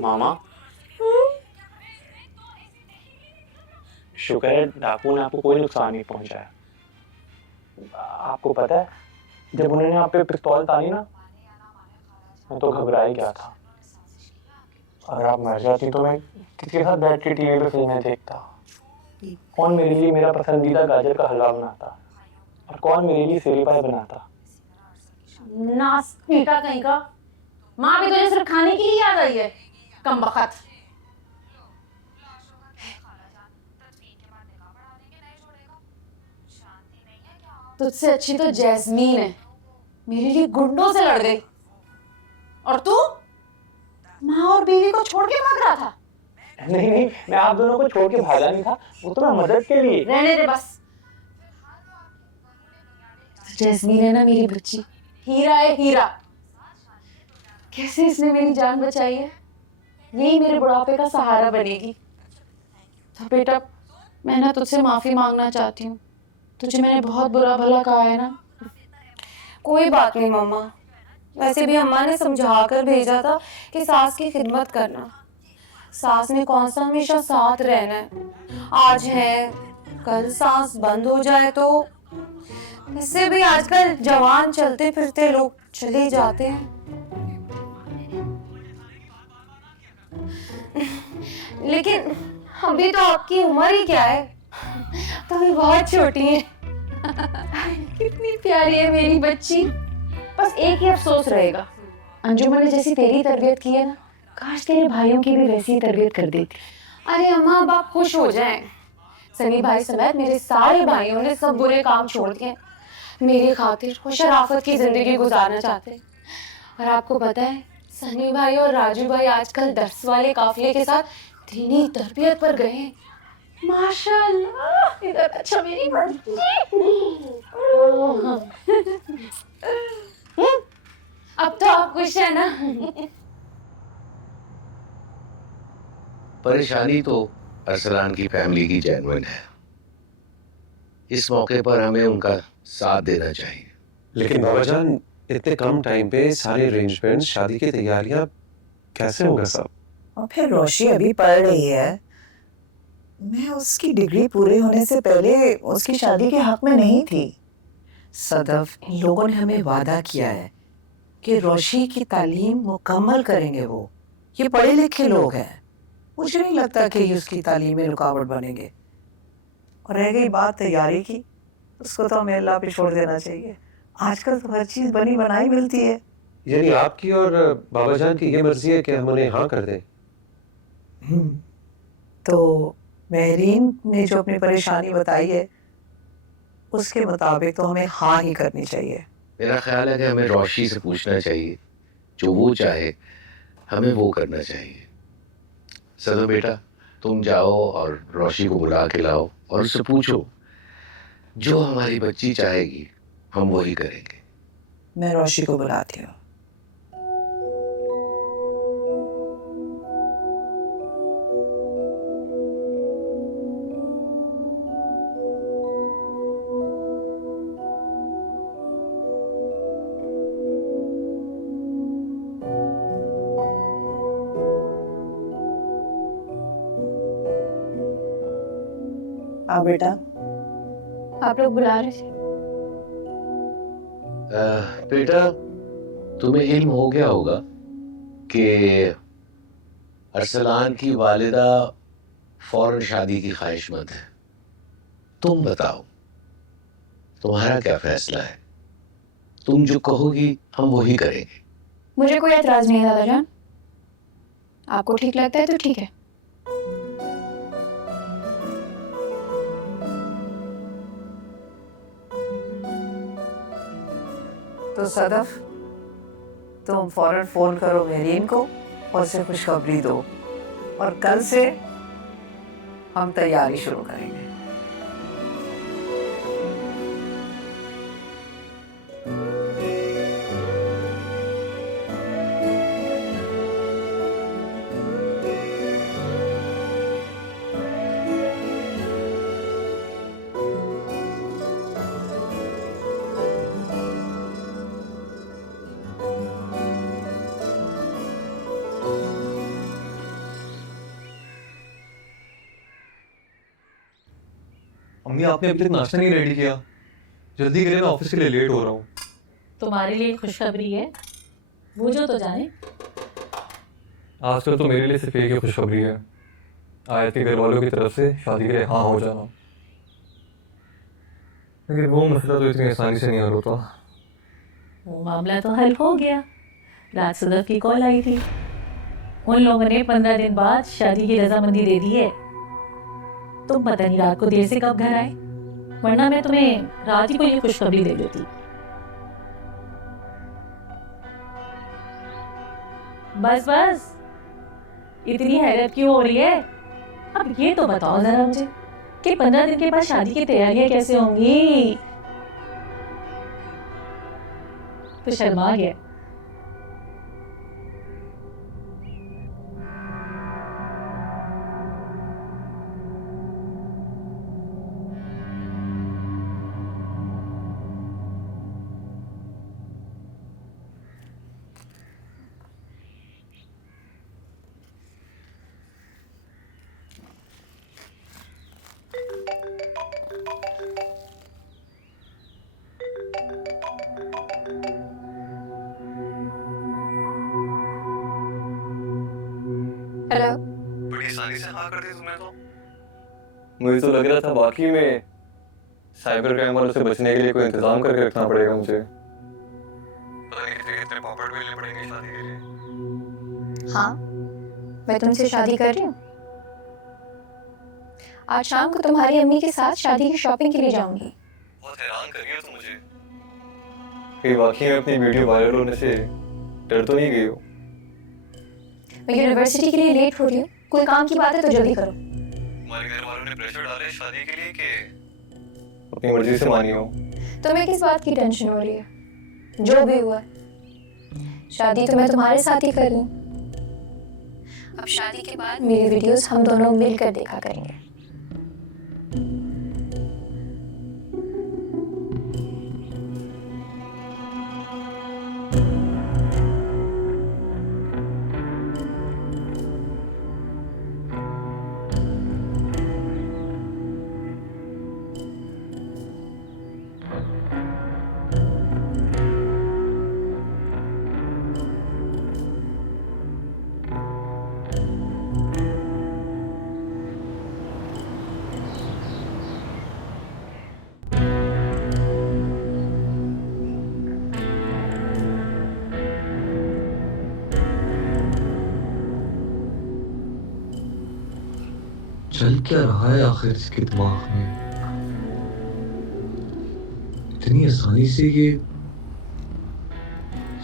मामा, शुक्र है डाकू ने आपको कोई नुकसान नहीं पहुंचाया। आपको पता है, जब उन्होंने आप पे पिस्तौल तानी ना, मैं तो घबरा ही गया था। अगर आप मर जाती तो मैं किसके साथ बैठ के टीवी पे फिल्में देखता? कौन मेरे लिए मेरा पसंदीदा गाजर का हलवा बनाता? और कौन मेरे लिए सेरी पाई बनाता? नास्तिका कहीं का। माँ भी तुझे सिर्फ खाने की ही याद आई है, कमबख्त। तुझसे अच्छी तो जैस्मीन है, मेरे लिए गुंडों से लड़ गई। और तू माँ और बीवी को छोड़ के भाग रहा था। नहीं नहीं, मैं आप दोनों को छोड़ के भागा नहीं था, वो तो मैं मदद के लिए। रहने दे बस। जैस्मीन है ना मेरी बच्ची, हीरा है हीरा। कैसे इसने मेरी जान बचाई है, यही मेरे बुढ़ापे का सहारा बनेगी। तो बेटा, मैं ना तुझसे माफी मांगना चाहती हूँ। तुझे मैंने बहुत बुरा भला कहा है ना। कोई बात नहीं मम्मा, वैसे भी अम्मा ने समझा कर भेजा था कि सास की खिदमत करना। सास ने कौन सा हमेशा साथ रहना है, आज है कल सांस बंद हो जाए तो। इससे भी आजकल जवान चलते फिरते लोग चले जाते हैं। लेकिन अभी तो आपकी उम्र ही क्या है, तो अभी बहुत छोटी है। कितनी प्यारी है मेरी बच्ची। बस एक ही अफसोस रहेगा, अंजुमन ने जैसी तेरी तरबियत की है ना, काश तेरे भाइयों की भी वैसी ही तरबियत कर देती। अरे अम्मा, अब आप खुश हो जाएं। सनी भाई समेत मेरे सारे भाइयों ने सब बुरे काम छोड़ दिए, मेरी खातिर वो शराफत की जिंदगी गुजारना चाहते। और आपको पता है, सनी भाई और राजू भाई आजकल दर्स वाले काफिले के साथ दीनी तरबियत पर गए हैं। माशाल्लाह, इधर अच्छा मेरी बच्ची। अब तो आप खुश है ना? परेशानी तो अरसलान की फैमिली की जेन्युइन है। इस मौके पर हमें उनका साथ देना चाहिए। लेकिन बाबा जान, इतने कम टाइम पे सारे अरेंजमेंट्स, शादी की तैयारियां कैसे होगा सब? और फिर रोशी अभी पढ़ रही है। मैं उसकी डिग्री पूरे होने से पहले उसकी शादी के हक में नहीं थी। सदफ, इन लोगों ने हमें वादा किया है कि रोशी की तालीम मुकम्मल करेंगे। वो ये पढ़े लिखे लोग हैं, मुझे नहीं लगता कि ये उसकी तालीम में रुकावट बनेंगे। और रह गई बात तैयारी की, उसको तो हमें अल्लाह पे छोड़ देना चाहिए। आजकल तो हर चीज़ बनी बनाई मिलती है। यानी आपकी और बाबा जान की ये मर्जी है कि हम उन्हें हाँ कर दें? तो महरीन ने जो अपनी परेशानी बताई है, उसके मुताबिक तो हमें हाँ ही करनी चाहिए। मेरा ख्याल है कि हमें रोशी से पूछना चाहिए, जो वो चाहे हमें वो करना चाहिए। सदो बेटा, तुम जाओ और रोशी को बुला के लाओ और उससे पूछो, जो हमारी बच्ची चाहेगी हम वही करेंगे। मैं रोशी को बुलाती हूँ। हाँ बेटा, आप लोग बुला रहे थे? बेटा, तुम्हें इल्म हो गया होगा कि अरसलान की वालिदा फौरन शादी की ख्वाहिशमंद है। तुम बताओ, तुम्हारा क्या फैसला है? तुम जो कहोगी हम वही करेंगे। मुझे कोई एतराज नहीं है दादा जान, आपको ठीक लगता है तो ठीक है। तो सदफ, तुम फौरन फोन करो महरीन को और उसे खुशखबरी दो, और कल से हम तैयारी शुरू करेंगे। अम्मी आपने अभी तक नाश्ता नहीं रेडी किया। जल्दी करें, मैं ऑफिस के लिए लेट हो रहा हूँ। तुम्हारे लिए खुशखबरी है, बूझो तो जाने। आजकल तो मेरे लिए सिर्फ एक ही खुशखबरी है, आयत के घर वालों की तरफ से शादी के लिए हाँ हो जाना। लेकिन वो मसला तो इतनी आसानी से नहीं हल होता। वो मामला तो हल हो गया। रात सदफ की कॉल आई थी, उन लोगों ने 15 दिन बाद शादी की रजामंदी दे दी है। तुम पता नहीं रात को देर से कब घर आए, वरना मैं तुम्हें रात ही को ये खुशखबरी दे देती। बस बस, इतनी हैरत क्यों हो रही है? अब ये तो बताओ जरा मुझे कि 15 दिन के बाद शादी की तैयारियां कैसे होंगी? तो शर्मा गया। हेलो। बड़ी आसानी से हाँ कर दी तुमने तो। मुझे तो लग रहा था वाकई में साइबर क्राइम वालों से बचने के लिए कोई इंतजाम करके रखना पड़ेगा मुझे। पता नहीं कितने कितने पॉपरेट मिलने पड़ेंगे शादी के लिए। हाँ, मैं तुमसे शादी कर रही हूँ। आज शाम को तुम्हारी अम्मी के साथ शादी की शॉपिंग के लिए जाऊंगी। बहुत हैरान कर रही हो तुम मुझे कि वाकई में अपनी वीडियो वायरल होने से डर तो नहीं गई हो। मैं यूनिवर्सिटी के लिए लेट हो रही हूँ, कोई काम की बात है तो जल्दी करो। तुम्हारे घर वालों ने प्रेशर डाला है शादी के लिए कि अपनी मर्जी से मानी हो? तुम्हें किस बात की टेंशन हो रही है? जो भी हुआ, शादी तो मैं तुम्हारे साथ ही कर रही हूँ। अब शादी के बाद मेरी वीडियोस हम दोनों मिलकर देखा करेंगे। चल क्या रहा है आखिर इसके दिमाग में? इतनी आसानी से ये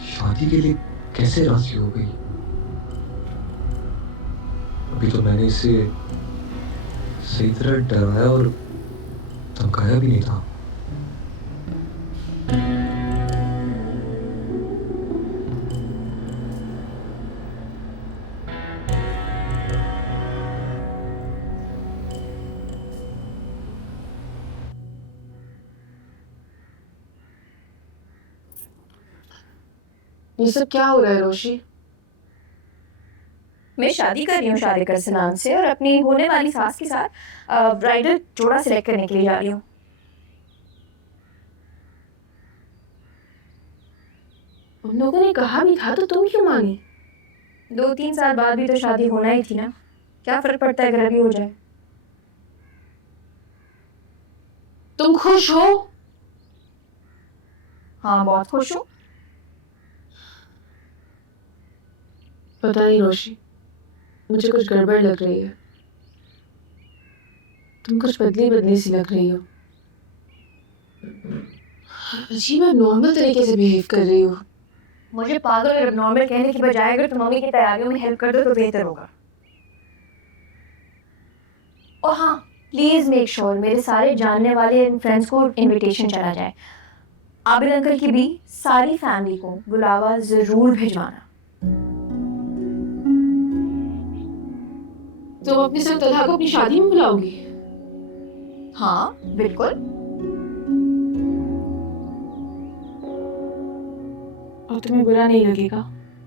शादी के लिए कैसे राजी हो गई? अभी तो मैंने इसे सही तरह डराया और धमकाया भी नहीं था। ये सब क्या हो रहा है रोशी? मैं शादी कर रही हूँ शादिकर सनान से और अपनी होने वाली सास के साथ ब्राइडल जोड़ा सिलेक्ट करने के लिए जा रही हूँ। उन लोगों ने कहा भी था तो तुम क्यों मानी? 2-3 साल बाद भी तो शादी होना ही थी ना, क्या फर्क पड़ता है अगर अभी हो जाए। तुम खुश हो? हाँ, बहुत खुश हूँ। पता नहीं रोशी, मुझे कुछ गड़बड़ लग रही है। तुम कुछ बदली बदली सी लग रही हो। अजीब नॉर्मल तरीके से बिहेव कर रही हो। मुझे पागल और नॉर्मल कहने की बजाय अगर तुम मम्मी की तैयारियों में हेल्प कर दो तो बेहतर होगा। और हाँ, प्लीज मेक श्योर मेरे सारे जानने वाले फ्रेंड्स को इनविटेशन चला जाए। आबिद अंकल की भी सारी फैमिली को बुलावा जरूर भिजवाना। तुम अपने संग तलहा को अपनी शादी में बुलाओगी? हाँ बिल्कुल। और तुम्हें बुरा नहीं लगेगा?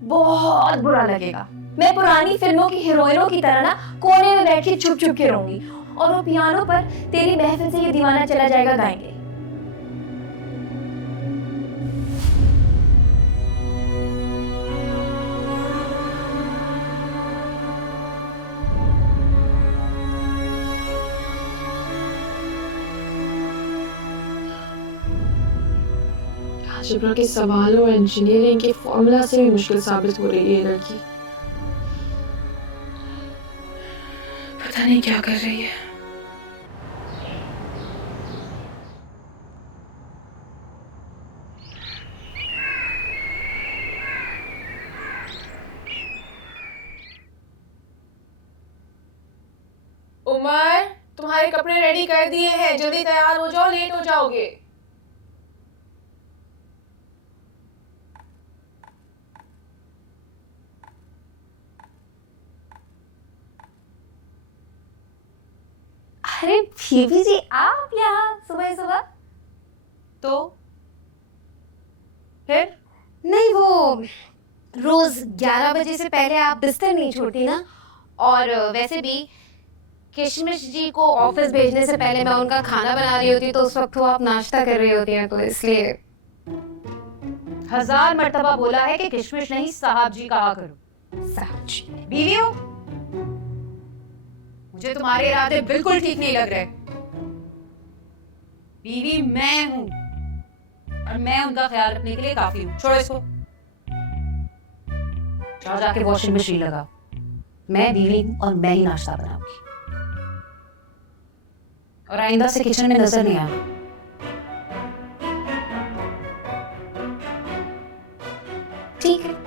बहुत बुरा लगेगा। मैं पुरानी फिल्मों की हीरोइनों की तरह ना कोने में बैठ के छुप छुप के रहूंगी और वो पियानो पर तेरी महफिल से ये दीवाना चला जाएगा गाएंगे। अलजेब्रा के सवालों और इंजीनियरिंग के फॉर्मूला से भी मुश्किल साबित हो रही है ये लड़की। पता नहीं क्या कर रही है। उमर, तुम्हारे कपड़े रेडी कर दिए हैं, जल्दी तैयार हो जाओ, लेट हो जाओगे। अरे फीवी जी, आप यहाँ सुबह सुबह? तो फिर नहीं, वो रोज 11 बजे से पहले आप बिस्तर नहीं छोड़ती ना। और वैसे भी किशमिश जी को ऑफिस भेजने से पहले मैं उनका खाना बना रही होती, तो उस वक्त वो आप नाश्ता कर रही होती हैं, तो इसलिए 1000 मर्तबा बोला है कि किशमिश नहीं साहब जी कहा करो। साहब जी। बीवी हो, मुझे तुम्हारे इरादे बिल्कुल ठीक नहीं लग रहे। बीवी मैं हूं और मैं उनका ख्याल रखने के लिए काफी हूं। छोड़ो इसको, जाओ जाके वॉशिंग मशीन लगाओ। मैं बीवी हूं और मैं ही नाश्ता बनाऊंगी, और आइंदा से किचन में नजर नहीं आना। ठीक है।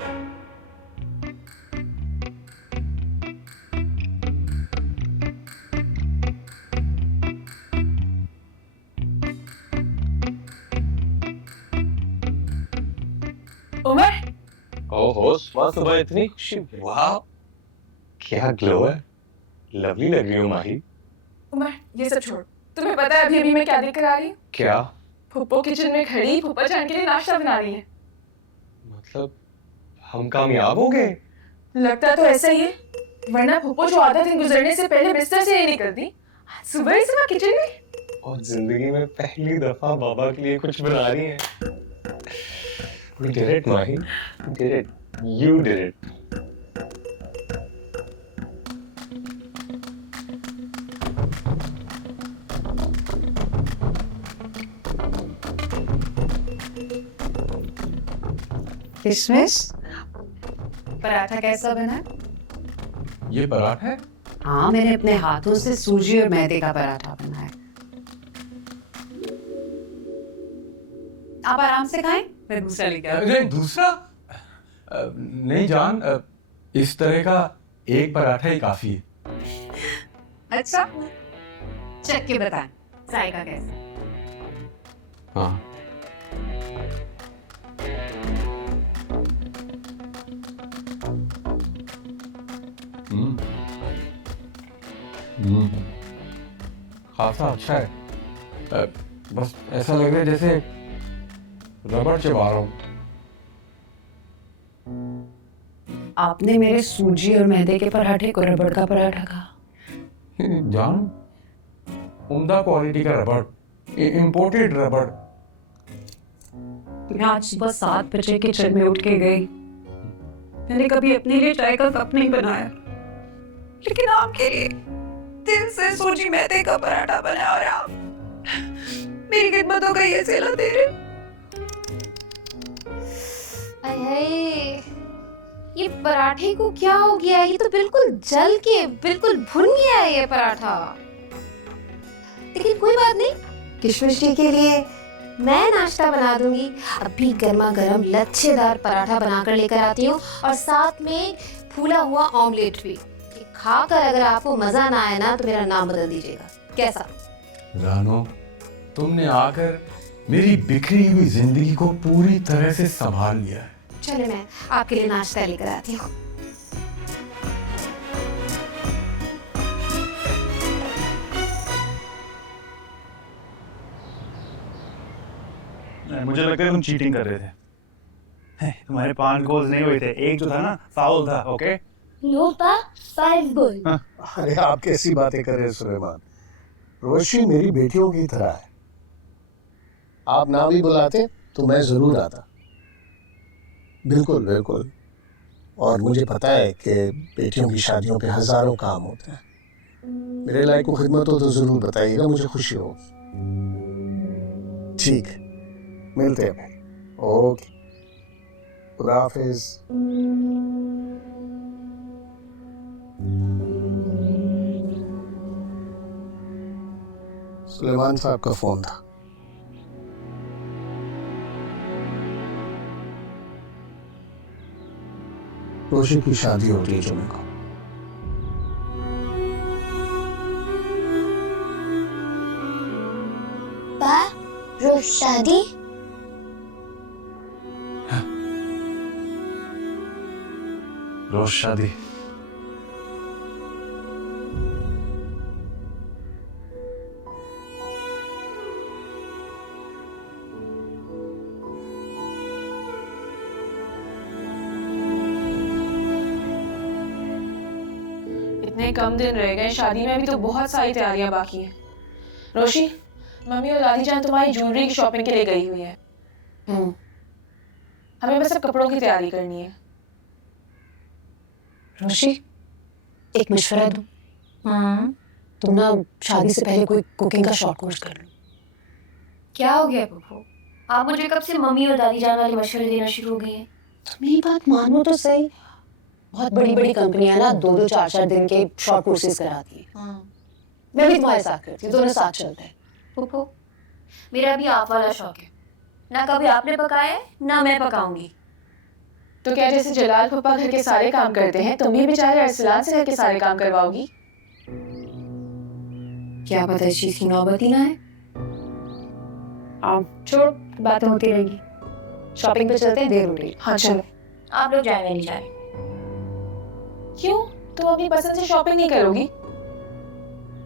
उमर, ओहो, सुबह सुबह इतनी खुशी, वाह क्या ग्लो है, लवली लग रही हो माही। उमर ये सब छोड़, तुम्हें पता है अभी अभी मैं क्या देख कर आ रही हूँ? क्या फुप्पो किचन में खड़ी फुप्पा जान के लिए नाश्ता बना रही है। मतलब हम कामयाब हो गए? लगता तो ऐसा ही है, वरना फुप्पो जो आधा दिन गुजरने से पहले बिस्तर से ही निकलती, आज सुबह ही सुबह किचन में। और जिंदगी में पहली दफा बाबा के लिए कुछ बना रही है। We did it, Mahi. We did it. You did it. किशमिश, पराठा कैसा बना? ये पराठा है? हाँ, मैंने अपने हाथों से सूजी और मैदे का पराठा बनाया। आप आराम से खाएं, मैं दूसरा लेके आऊं। नहीं, दूसरा नहीं जान, इस तरह का एक पराठा ही काफी है। अच्छा, चख के बताएं जायका कैसा। हाँ, खासा अच्छा है। बस ऐसा लग रहा है जैसे रबड़ चबा रहा हूँ। आपने मेरे सूजी और मैदे के पराठे को रबड़ का पराठा कहा। जान, उम्दा क्वालिटी का रबड़, इंपोर्टेड रबड़। मैं आज सुबह 7 बजे किचन में उठ के गई। मैंने कभी अपने लिए चाय का कप नहीं बनाया, लेकिन आपके लिए दिल से सूजी मैदे का पराठा बनाया, और आप मेरी खिदमतों का ये सिला दे रहे। ये पराठे को क्या हो गया? ये तो बिल्कुल जल के बिल्कुल भुन गया है ये पराठा। लेकिन कोई बात नहीं, किशमिश जी के लिए मैं नाश्ता बना दूंगी। अभी गर्मा गर्म लच्छेदार पराठा बनाकर लेकर आती हूँ, और साथ में फूला हुआ ऑमलेट भी। खाकर अगर आपको मजा ना आए ना, तो मेरा नाम बदल दीजिएगा। कैसा? रानो, तुमने आकर मेरी बिखरी हुई जिंदगी को पूरी तरह से संभाल लिया है। चले, मैं आपके लिए नाश्ता लेकर आती हूँ। मुझे लगता है तुम चीटिंग कर रहे थे। तुम्हारे 5 गोल्स नहीं हुए थे, एक जो था ना फाउल था। ओके, नो पा 5 गोल। अरे आप कैसी बातें कर रहे हैं सुलेमान? रोशी मेरी बेटियों की तरह है। आप ना भी बुलाते तो मैं जरूर आता। बिल्कुल बिल्कुल। और मुझे पता है कि बेटियों की शादियों पे हजारों काम होते हैं। मेरे लायक को खिदमत हो तो जरूर बताइएगा, मुझे खुशी हो। ठीक, मिलते हैं भाई। ओके, खुदा हाफिज। सुलेमान साहब का फोन था। रोशी की शादी हो रही है जुम्मे को। रोज शादी? रोज शादी? इतने कम दिन रह गए शादी में, अभी तो बहुत सारी तैयारियां बाकी हैं। रोशी, मम्मी और दादी जान तुम्हारी ज्वेलरी की शॉपिंग के लिए गई हुई है। हमें बस अब कपड़ों की तैयारी करनी है। रोशी, एक मशवरा दूं? तुम ना शादी से पहले कोई कुकिंग का शॉर्ट कोर्स कर लो। क्या हो गया पप्पू? आप मुझे कब से मम्मी और दादी जान वाले मशवरे देना शुरू हो गए हैं? मेरी बात मानो तो सही। बहुत बड़ी बड़ी कंपनियां ना 2-2, 4-4 दिन के शॉर्ट कोर्सेज कराती हैं। मैं भी तुम्हारे साथ करती हूँ, दोनों साथ चलते हैं। पप्पू, मेरा भी आप वाला शौक है। ना कभी आपने पकाया है, ना मैं पकाऊंगी। तो क्या जैसे जलाल पापा घर के सारे काम करते हैं, तुम भी बेचारे अरसलान से घर के सारे काम करवाओगी? क्या पता इस चीज की नौबत ही ना है। छोड़, बातें होती रहेंगी। शॉपिंग पे चलते हैं, देर हो रही। हाँ चलो। आप लोग जाए, मैं नहीं जा रही। क्यों? तुम अपनी पसंद से शॉपिंग नहीं करोगी?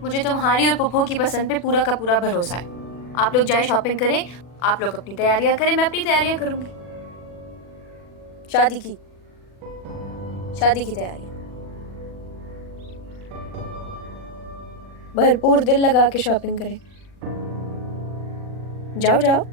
मुझे तुम्हारी और पप्पू की पसंद पे पूरा का पूरा भरोसा है। आप लोग जाए शॉपिंग करें, आप लोग अपनी तैयारियां करें, मैं अपनी तैयारियां करूंगी। शादी की तैयारी भरपूर दिल लगा के शॉपिंग करें। जाओ जाओ।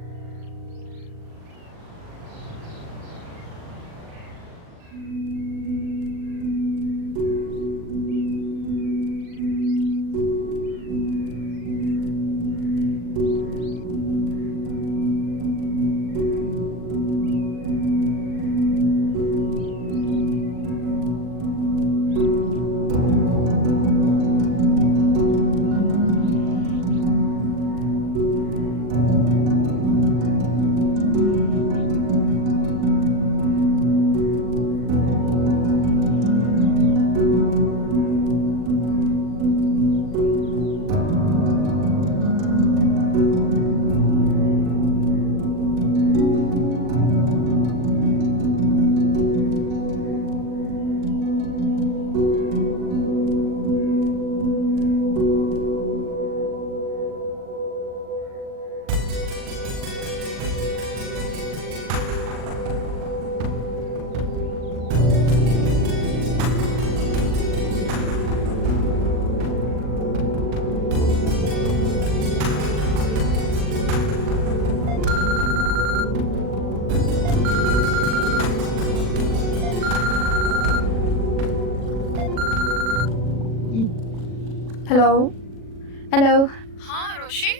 हेलो। हाँ रोशी,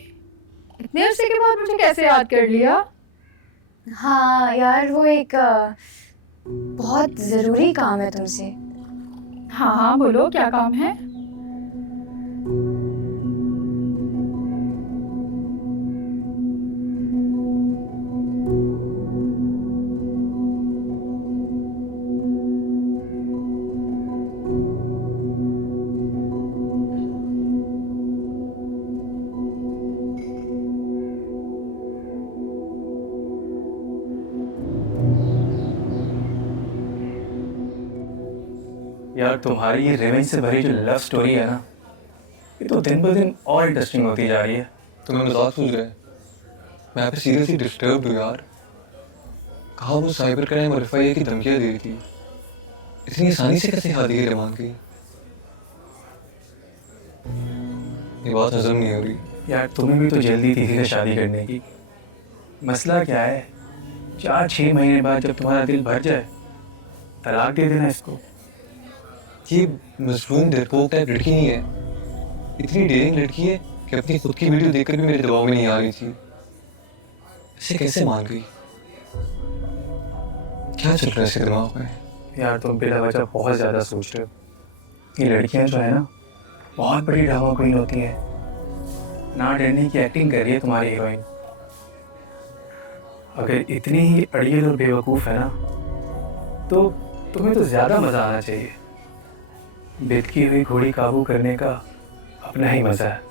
इतने अरसे के बाद मुझे कैसे याद कर लिया? हाँ यार, वो एक बहुत जरूरी काम है तुमसे। हाँ हाँ बोलो, क्या काम है? यार तुम्हारी ये रेवेंज से भरी जो लव स्टोरी है ना, ये तो दिन ब दिन और इंटरेस्टिंग होती जा रही है। तुम्हें मजाक सूझ रहा है? मैं यहाँ पे सीरियसली डिस्टर्ब हूँ यार। कहा वो साइबर क्राइम और एफआईआर की धमकियाँ दे रही थी, इतनी आसानी से कैसे हाथ गई रहमान की? ये बात हजम नहीं हो रही। यार तुम्हें भी तो जल्दी थी से शादी करने की। मसला क्या है, 4-6 महीने बाद जब तुम्हारा दिल भर जाए तलाक दे देना इसको। ये मजलूम डरपोक टाइप लड़की नहीं है, इतनी डेयरिंग लड़की है कि अपनी खुद की वीडियो देखकर भी मेरे दबाव में नहीं आ रही थी। इसे कैसे मान गई? क्या चल रहा है इसके दिमाग में? यार तुम बिला वजह बहुत ज़्यादा सोच रहे हो। ये लड़कियां जो है ना, बहुत बड़ी ड्रामा क्वीन होती हैं। ना डरने की एक्टिंग कर रही है तुम्हारी हीरोइन। अगर इतनी ही अड़ियल और बेवकूफ़ है ना, तो तुम्हें तो ज़्यादा मज़ा आना चाहिए। बितकी हुई घोड़ी काबू करने का अपना ही मज़ा है।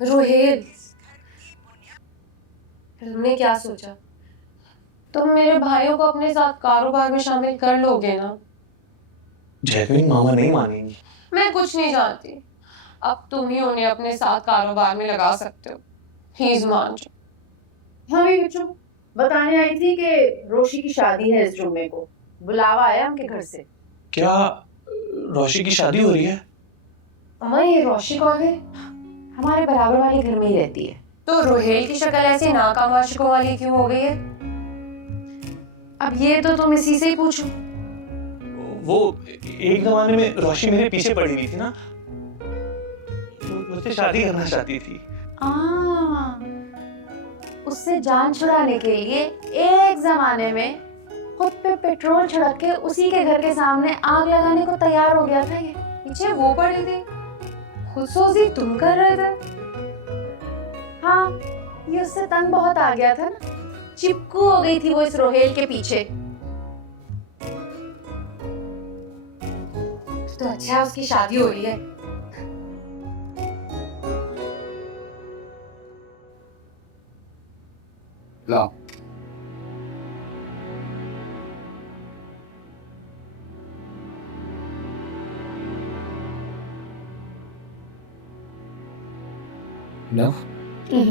रोहेल, तुमने क्या सोचा? तुम मेरे भाइयों को अपने साथ कारोबार में शामिल कर लोगे ना? जैकलिन मामा नहीं मानेंगी। मैं कुछ नहीं जानती। अब तुम ही उन्हें अपने साथ कारोबार में लगा सकते हो। प्लीज मान जाओ। हाँ भी बच्चों, बताने आई थी कि रोशी की शादी है इस जुम्मे को। बुलावा आया उनके घर से। क्या रोशी की शादी हो रही है? अम्मा ये रोशी कौन है? हमारे बराबर वाले घर में ही रहती है। तो रोहेल की शक्ल ऐसी नाकाम आशिकों वाली क्यों हो गई है? अब ये तो तुम इसी से ही पूछो। वो एक जमाने में रोशी मेरे पीछे पड़ी हुई थी ना, मुझसे शादी करना चाहती थी। उससे जान छुड़ाने के लिए एक जमाने में खुद पे पेट्रोल छिड़क के उसी के घर के सामने आग लगाने को तैयार हो गया था। ये पीछे वो पड़ी थी, खुदसोजी तुम कर रहे थे। हाँ, ये उससे तंग बहुत आ गया था ना, चिपकू हो गई थी वो इस रोहेल के पीछे। तो अच्छा उसकी शादी हो रही है। लाओ। No? Thank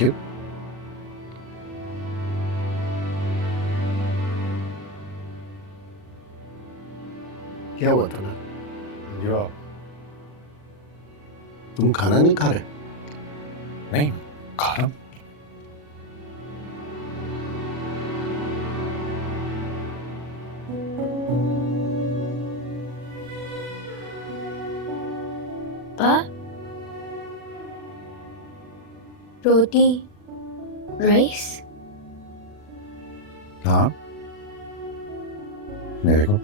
you. क्या हुआ था ना? जो तुम खाना नहीं खा रहे? नहीं खा रहा हूं। रोटी राइस। हाँ मेरे को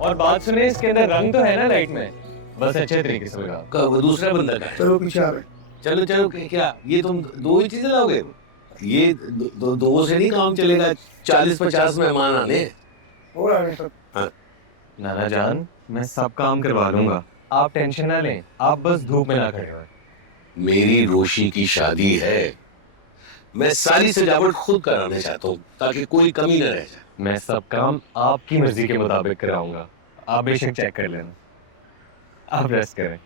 और बात सुने, इसके अंदर रंग तो है ना लाइट में, बस अच्छे तरीके से लगा। वो दूसरा बंदा का है। चलो पीछे आ रहे। चलो चलो, क्या ये तुम दो ही चीजें लाओगे? ये दो से नहीं काम चलेगा, 40-50 मेहमान आने। हो रहा है सब। हाँ। नाना जान, मैं सब काम करवा लूंगा, आप टेंशन ना लें, आप बस धूप में ना खड़े हो। मेरी रोशी की शादी है, मैं सारी सजावट खुद कराना चाहता हूँ ताकि कोई कमी न रह जाए। मैं सब काम आपकी मर्जी के मुताबिक कराऊंगा, आप बेशक चेक कर लेना। आप रेस्ट करें।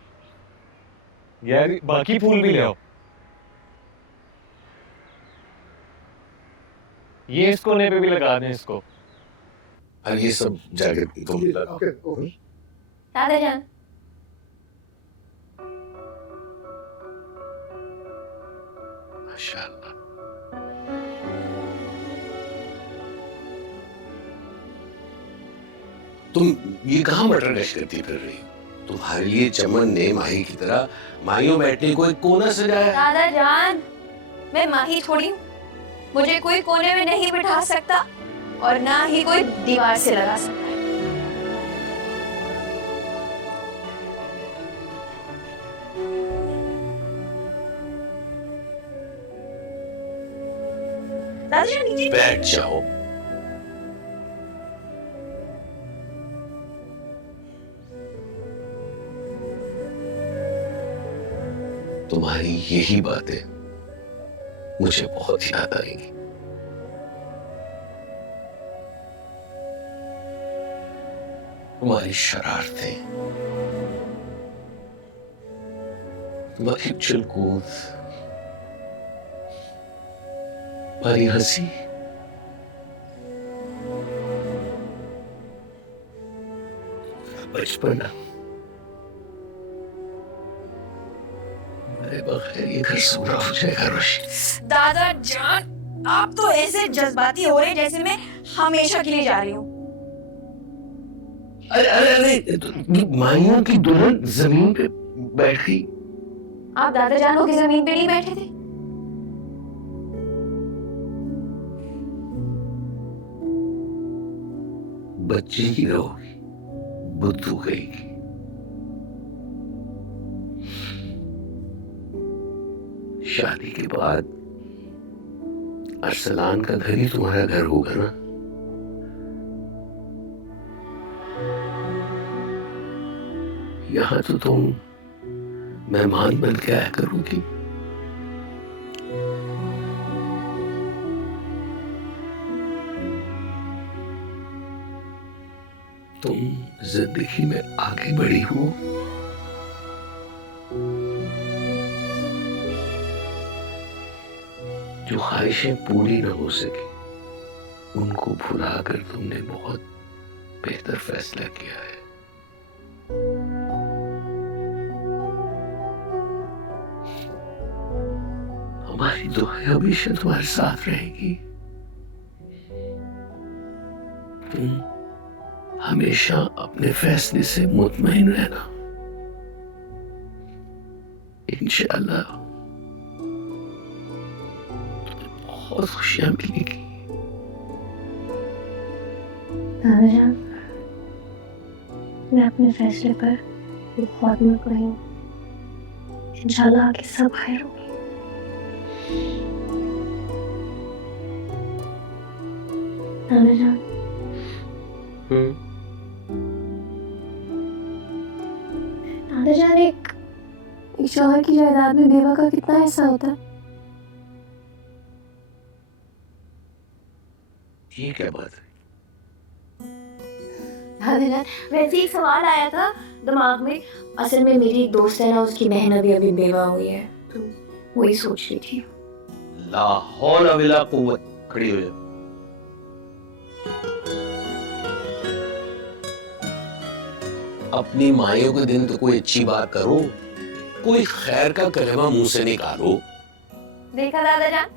यार बाकी फूल भी ले आओ। ये इस कोने पे भी लगा दें इसको। और ये सब जाके तुम लगाओ। दादा जान, माशाअल्लाह। तुम ये कहाँ मटर गश करती फिर रही हो? तुम्हारे लिए चमन ने माही की तरह माहियों बैठने को एक कोना सजाया। दादा जान, मैं माही थोड़ी हूँ, मुझे कोई कोने में नहीं बिठा सकता और ना ही कोई दीवार से लगा सकता है। दादा जान नीचे बैठ जाओ। तुम्हारी यही बातें मुझे बहुत याद आएंगी। तुम्हारी शरारतें, तुम्हारी चुलकूद, तुम्हारी हंसी, बचपना। मेरे बगैर ये घर सूना हो जाएगा रोशी। दादा जान, आप तो ऐसे जज्बाती हो रहे जैसे मैं हमेशा के लिए जा रही हूँ। अरे अरे अरे, माइयों की दुल्हन जमीन पे बैठ गई। आप दादा जान लोग की जमीन पे नहीं बैठे थे? बच्ची ही रहोगी, बुद्धू गई। शादी के बाद अरसलान का घर ही तुम्हारा घर होगा ना? यहाँ तो तुम मेहमान बन के आया करोगी। तुम जिंदगी में आगे बढ़ी हो, जो ख्वाहिशें पूरी न हो सकी उनको भुलाकर तुमने बहुत बेहतर फैसला किया है। हमारी दुआएं हमेशा तुम्हारे साथ रहेगी। तुम हमेशा अपने फैसले से मुतमईन रहना। इंशाअल्लाह तुम्हें बहुत खुशियां मिलेगी। दादा जान, मैं अपने फैसले पर बहुत मुतमईन हूँ। इंशाल्लाह आगे सब खैर होगी। दादा जान, दादा जान, एक शौहर की जायदाद में बेवा का कितना हिस्सा होता है? ये क्या बात है? दादा जान, वैसे एक सवाल आया था दिमाग में। असल में मेरी एक दोस्त है ना, उसकी बहन अभी बेवा हुई है, तो वही सोच रही थी। ला हौला वला कुव्वत। खड़ी हो जाओ। अपनी माइयों के दिन तो कोई अच्छी बात करो, कोई खैर का कलमा मुंह से निकालो। देखा दादा जान,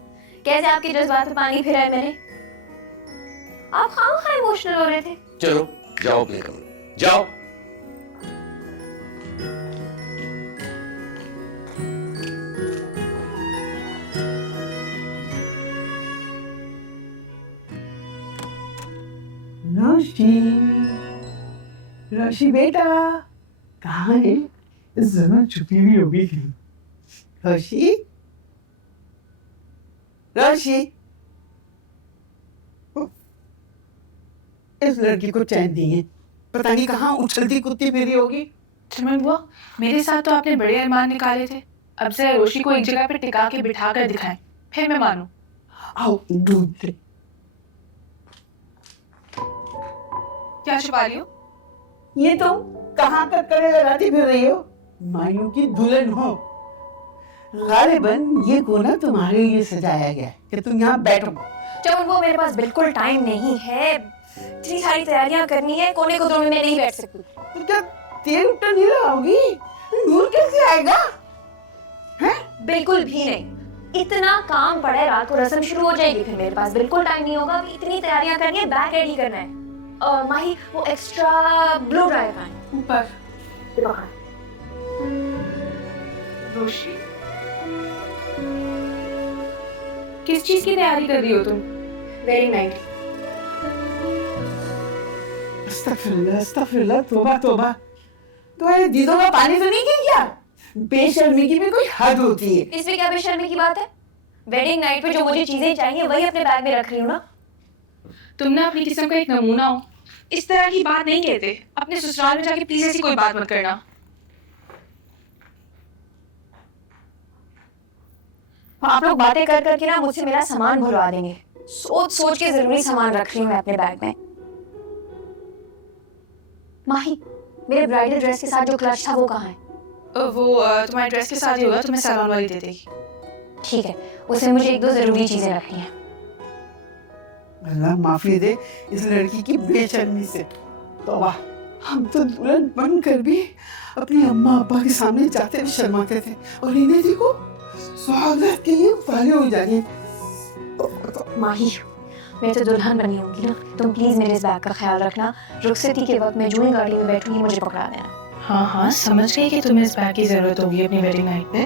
कैसे आपके जज्बात पे पानी फिरा है मैंने। आप खामखा इमोशनल हो रहे थे। चलो जाओ अपने कमरे, जाओ। रोशी बेटा, कहाँ है? जरा छुपी हुई होगी। रोशी, रोशी, इस लड़की को चैन नहीं है, पता नहीं कहाँ उछलती कूदती फिरी होगी। चमन बुआ, मेरे साथ तो आपने बड़े अरमान निकाले थे। अब से रोशी को एक जगह पे टिका के बिठा कर दिखाएं, फिर मैं मानूं। आओ दूध दे। क्या छुपा रही हो? ये तुम कहाँ कटकरे लगाती फिर रही हो? मायूं की दुल्हन हो। गालिबन ये कोना तुम्हारे लिए सजाया गया है कि तुम यहाँ बैठो। चमन वो मेरे पास बिल्कुल टाइम नहीं है, इतनी सारी तैयारियां करनी है, कोने को में नहीं बैठ सकती। तो क्या तेल उठा नहीं रहोगी? नूर कैसे आएगा? हैं? बिल्कुल भी नहीं, इतना काम पड़ा है, रात को रस्म शुरू हो जाएगी, फिर मेरे पास बिल्कुल टाइम नहीं होगा। इतनी तैयारियां करनी है, बैग रेडी करना है। माही वो एक्स्ट्रा ब्लो ड्राई कहाँ है? ऊपर। रोशी, किस चीज की तैयारी कर रही हो तुम? Wedding night. अस्तगफिरुल्लाह, तौबा तौबा। तुम्हारे दीदों का पानी तो नहीं गिर गया? बेशर्मी की भी कोई हद होती है। इसमें क्या बेशर्मी की बात है? वेडिंग नाइट पे जो मुझे चीजें चाहिए वही अपने बैग में रख रही हूँ ना। तुम ना अपनी किस्म का एक नमूना हो, इस तरह की बात नहीं कहते। अपने ससुराल में जाके प्लीज ऐसी कोई बात मत करना। आप लोग बातें कर करके ना मुझसे मेरा सामान भुलवा देंगे। सोच सोच के जरूरी सामान रख रही हूँ मैं अपने बैग में। माही, मेरे ब्राइडल ड्रेस के साथ जो क्लच था वो कहाँ है? वो तुम्हारे ड्रेस के साथ ही होगा, तुम्हें सैलून वाली दे देगी। ठीक है, उसमें मुझे एक दो जरूरी चीजें रखनी है। अल्लाह माफी दे इस लड़की की बेशर्मी से। तौबा, हम तो दुल्हन बनकर भी अपनी अम्मा अब्बा के सामने जाते हुए शर्माते थे, और इन्हें देखो स्वागत के लिए पहले हो जाएंगे। माही, मैं तो दुल्हन बनी होंगी ना, तुम प्लीज मेरे इस बैग का ख्याल रखना। रुखसती के वक्त मैं जो ही गाड़ी में बैठूंगी मुझे पकड़ा देना। हाँ हाँ, समझ गई कि तुम्हें इस बैग की जरूरत होगी अपनी वेडिंग नाइट पे।